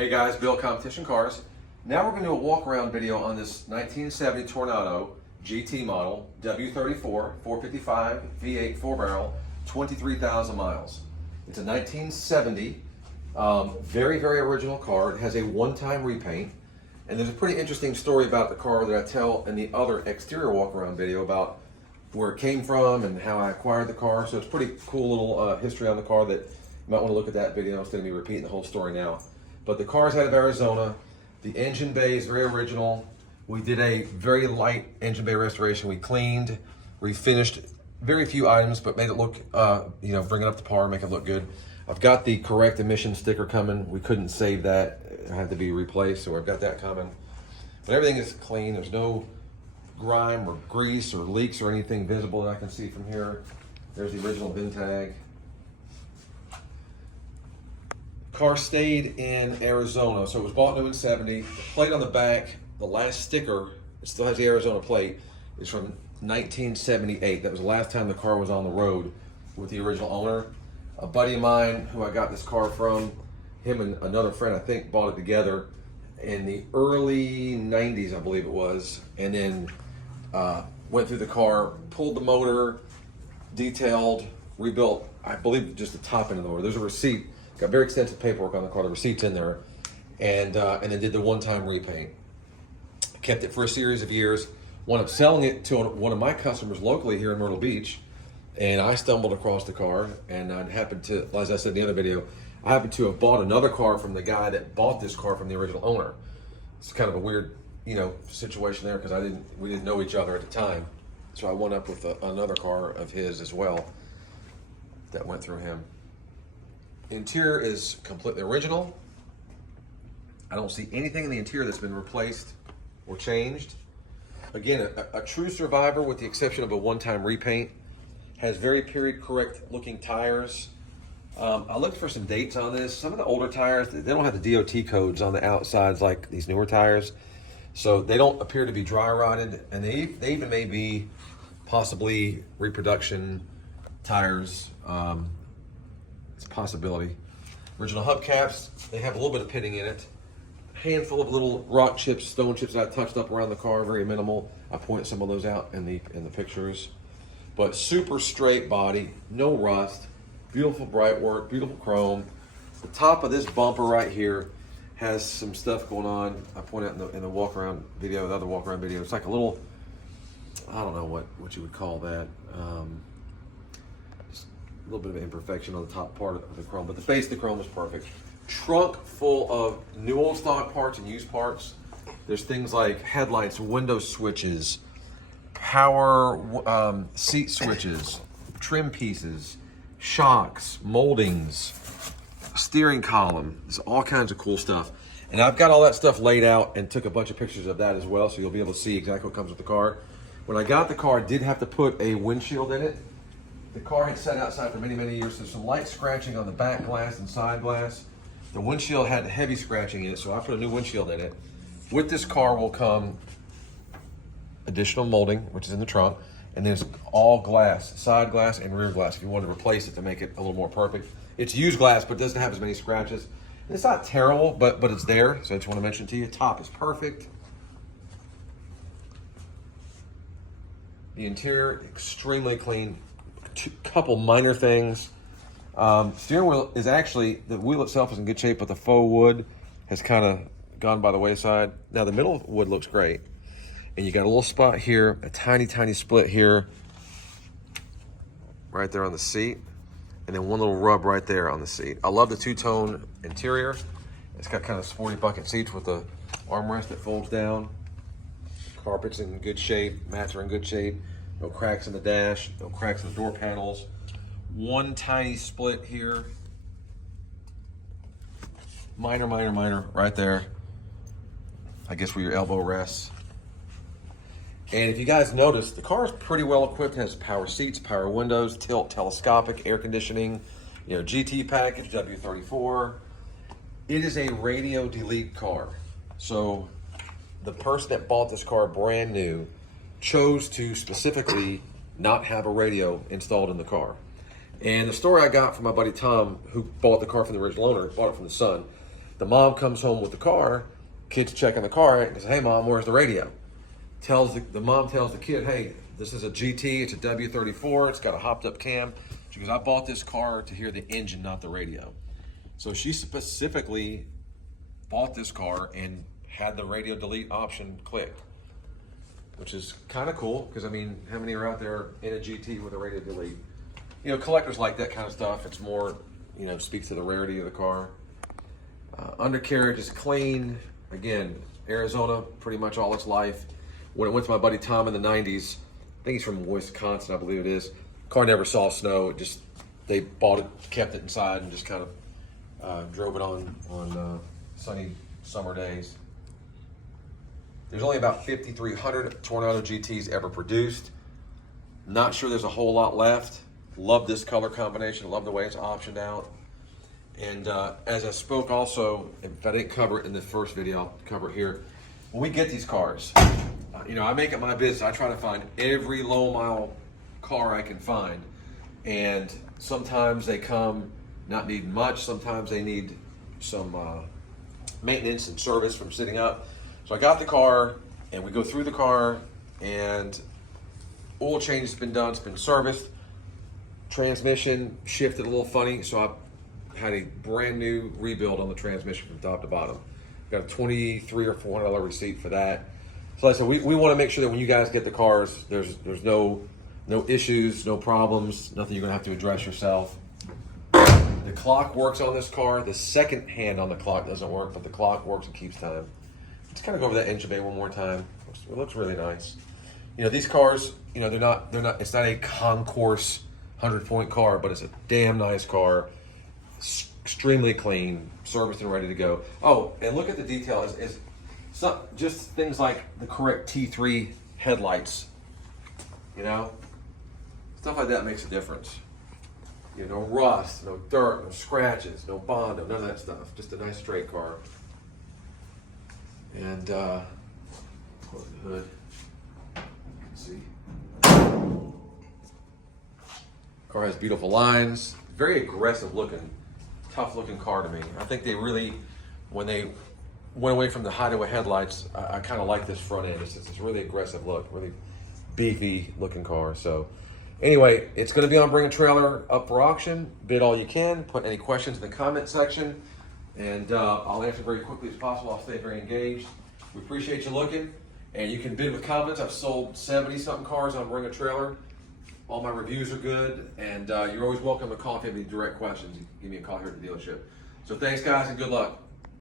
Hey guys, Bill Competition Cars. Now we're going to do a walk around video on this 1970 Toronado GT model, W34, 455, V8 4 barrel, 23,000 miles. It's a 1970, very, very original car. It has a one-time repaint. And there's a pretty interesting story about the car that I tell in the other exterior walk around video about where it came from and how I acquired the car. So it's a pretty cool little history on the car that you might want to look at that video instead of me repeating the whole story now. But the car's out of Arizona. The engine bay is very original. We did a very light engine bay restoration. We cleaned, refinished very few items, but made it look, bring it up to par, make it look good. I've got the correct emission sticker coming. We couldn't save that. It had to be replaced, so I've got that coming. But everything is clean. There's no grime or grease or leaks or anything visible that I can see from here. There's the original VIN tag. Car stayed in Arizona, so it was bought new in 70. The plate on the back, the last sticker, it still has the Arizona plate, is from 1978. That was the last time the car was on the road with the original owner. A buddy of mine who I got this car from, him and another friend, I think, bought it together in the early 90s, I believe it was, and then went through the car, pulled the motor, detailed, rebuilt, I believe, just the top end of the motor. There's a receipt. Got very extensive paperwork on the car, the receipt's in there, and then did the one-time repaint. Kept it for a series of years, wound up selling it to one of my customers locally here in Myrtle Beach, and I stumbled across the car, and I happened to, as I said in the other video, I happened to have bought another car from the guy that bought this car from the original owner. It's kind of a weird, situation there because we didn't know each other at the time. So I wound up with another car of his as well that went through him. Interior is completely original. I don't see anything in the interior that's been replaced or changed. Again, a true survivor with the exception of a one-time repaint. Has very period correct looking tires. I looked for some dates on this. Some of the older tires, they don't have the DOT codes on the outsides like these newer tires. So they don't appear to be dry rotted, and they even may be possibly reproduction tires. It's a possibility. Original hubcaps, they have a little bit of pitting in it. Handful of little rock chips, stone chips that I touched up around the car, very minimal. I pointed some of those out in the pictures. But super straight body, no rust, beautiful bright work, beautiful chrome. The top of this bumper right here has some stuff going on. I pointed out in the walk around video, the other walk around video. It's like a little, I don't know what you would call that. Just a little bit of imperfection on the top part of the chrome, but the base of the chrome is perfect. Trunk full of new old stock parts and used parts. There's things like headlights, window switches, power seat switches, trim pieces, shocks, moldings, steering column. There's all kinds of cool stuff. And I've got all that stuff laid out and took a bunch of pictures of that as well, so you'll be able to see exactly what comes with the car. When I got the car, I did have to put a windshield in it. The car had sat outside for many, many years. There's some light scratching on the back glass and side glass. The windshield had heavy scratching in it, so I put a new windshield in it. With this car will come additional molding, which is in the trunk, and there's all glass, side glass and rear glass, if you want to replace it to make it a little more perfect. It's used glass, but it doesn't have as many scratches. And it's not terrible, but it's there, so I just want to mention it to you. Top is perfect. The interior, extremely clean. Couple minor things. Steering wheel is actually, the wheel itself is in good shape, but the faux wood has kind of gone by the wayside. Now the middle wood looks great. And you got a little spot here, a tiny, tiny split here, right there on the seat. And then one little rub right there on the seat. I love the two-tone interior. It's got kind of sporty bucket seats with the armrest that folds down. Carpet's in good shape, mats are in good shape. No cracks in the dash, no cracks in the door panels. One tiny split here. Minor, minor, minor, right there. I guess where your elbow rests. And if you guys notice, the car is pretty well equipped. It has power seats, power windows, tilt, telescopic, air conditioning, GT package, W34. It is a radio delete car. So the person that bought this car brand new chose to specifically not have a radio installed in the car. And the story I got from my buddy Tom, who bought the car from the original owner, bought it from the son. The mom comes home with the car, kid's checking the car, and says, hey mom, where's the radio? The mom tells the kid, hey, this is a GT, it's a W34, it's got a hopped up cam. She goes, I bought this car to hear the engine, not the radio. So she specifically bought this car and had the radio delete option clicked, which is kind of cool, because I mean, how many are out there in a GT with a radio delete? You know, collectors like that kind of stuff. It's more, you know, speaks to the rarity of the car. Undercarriage is clean. Again, Arizona, pretty much all its life. When it went to my buddy Tom in the 90s, I think he's from Wisconsin, I believe it is. Car never saw snow. They bought it, kept it inside, and just kind of drove it on sunny summer days. There's only about 5,300 Toronado GTs ever produced. Not sure there's a whole lot left. Love this color combination. Love the way it's optioned out. And as I spoke also, if I didn't cover it in the first video, I'll cover it here. When we get these cars, you know, I make it my business. I try to find every low mile car I can find. And sometimes they come not needing much. Sometimes they need some maintenance and service from sitting up. So I got the car, and we go through the car, and oil change has been done, it's been serviced. Transmission shifted a little funny, so I had a brand new rebuild on the transmission from top to bottom. Got a $23 or $400 receipt for that. So like I said, we want to make sure that when you guys get the cars, there's no issues, no problems, nothing you're gonna have to address yourself. The clock works on this car. The second hand on the clock doesn't work, but the clock works and keeps time. Let's kind of go over that engine bay one more time. It looks really nice. You know, these cars, you know, they're not, it's not a concourse 100-point car, but it's a damn nice car. Extremely clean, serviced and ready to go. Oh, and look at the detail. It's not just things like the correct T3 headlights. You know, stuff like that makes a difference. You know, no rust, no dirt, no scratches, no Bondo, none of that stuff. Just a nice straight car. And close the hood. Let's see. Car has beautiful lines. Very aggressive looking, tough looking car to me. I think they really, when they went away from the hideaway headlights, I kind of like this front end. It's a really aggressive look, really beefy looking car. So anyway, it's going to be on Bring a Trailer up for auction. Bid all you can. Put any questions in the comment section, and I'll answer very quickly as possible. I'll stay very engaged. We appreciate you looking, and you can bid with confidence. I've sold 70-something cars on Bring a Trailer. All my reviews are good, and you're always welcome to call if you have any direct questions. Give me a call here at the dealership. So thanks, guys, and good luck.